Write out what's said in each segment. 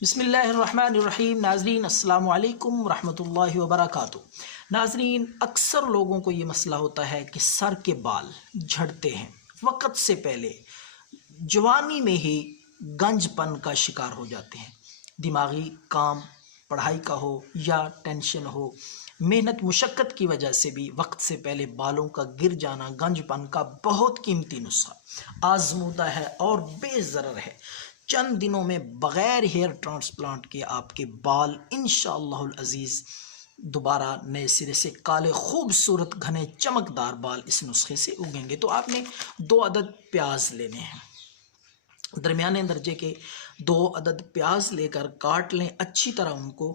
بسم اللہ الرحمن الرحیم۔ ناظرین السلام علیکم ورحمۃ اللہ وبرکاتہ۔ ناظرین، اکثر لوگوں کو یہ مسئلہ ہوتا ہے کہ سر کے بال جھڑتے ہیں، وقت سے پہلے جوانی میں ہی گنج پن کا شکار ہو جاتے ہیں۔ دماغی کام، پڑھائی کا ہو یا ٹینشن ہو، محنت مشقت کی وجہ سے بھی وقت سے پہلے بالوں کا گر جانا گنج پن کا بہت قیمتی نسخہ آزمودہ ہے اور بے ضرر ہے۔ چند دنوں میں بغیر ہیئر ٹرانسپلانٹ کے آپ کے بال انشاءاللہ العزیز دوبارہ نئے سرے سے کالے خوبصورت گھنے چمکدار بال اس نسخے سے اگیں گے۔ تو آپ نے 2 عدد پیاز لینے ہیں، درمیانے درجے کے 2 عدد پیاز لے کر کاٹ لیں، اچھی طرح ان کو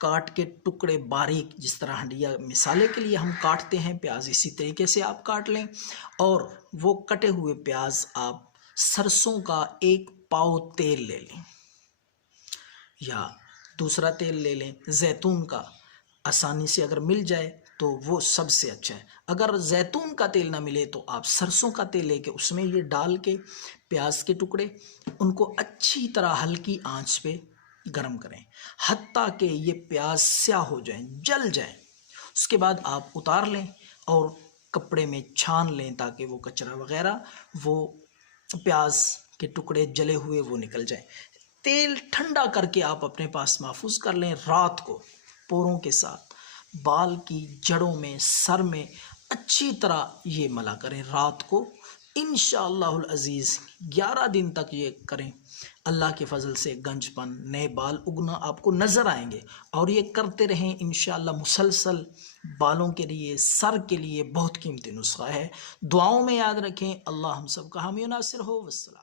کاٹ کے ٹکڑے باریک، جس طرح ہنڈیا مسالے کے لیے ہم کاٹتے ہیں پیاز، اسی طریقے سے آپ کاٹ لیں۔ اور وہ کٹے ہوئے پیاز آپ سرسوں کا 1 پاؤ تیل لے لیں یا دوسرا تیل لے لیں، زیتون کا آسانی سے اگر مل جائے تو وہ سب سے اچھا ہے۔ اگر زیتون کا تیل نہ ملے تو آپ سرسوں کا تیل لے کے اس میں یہ ڈال کے پیاز کے ٹکڑے ان کو اچھی طرح ہلکی آنچ پہ گرم کریں، حتیٰ کہ یہ پیاز سیاہ ہو جائیں، جل جائیں۔ اس کے بعد آپ اتار لیں اور کپڑے میں چھان لیں تاکہ وہ کچرا وغیرہ، وہ پیاز کے ٹکڑے جلے ہوئے وہ نکل جائیں۔ تیل ٹھنڈا کر کے آپ اپنے پاس محفوظ کر لیں۔ رات کو پوروں کے ساتھ بال کی جڑوں میں، سر میں اچھی طرح یہ ملا کریں رات کو۔ انشاءاللہ العزیز 11 دن تک یہ کریں، اللہ کے فضل سے گنج پن، نئے بال اگنا آپ کو نظر آئیں گے، اور یہ کرتے رہیں انشاءاللہ مسلسل۔ بالوں کے لیے، سر کے لیے بہت قیمتی نسخہ ہے۔ دعاؤں میں یاد رکھیں۔ اللہ ہم سب کا حامی و ناصر ہو۔ والسلام۔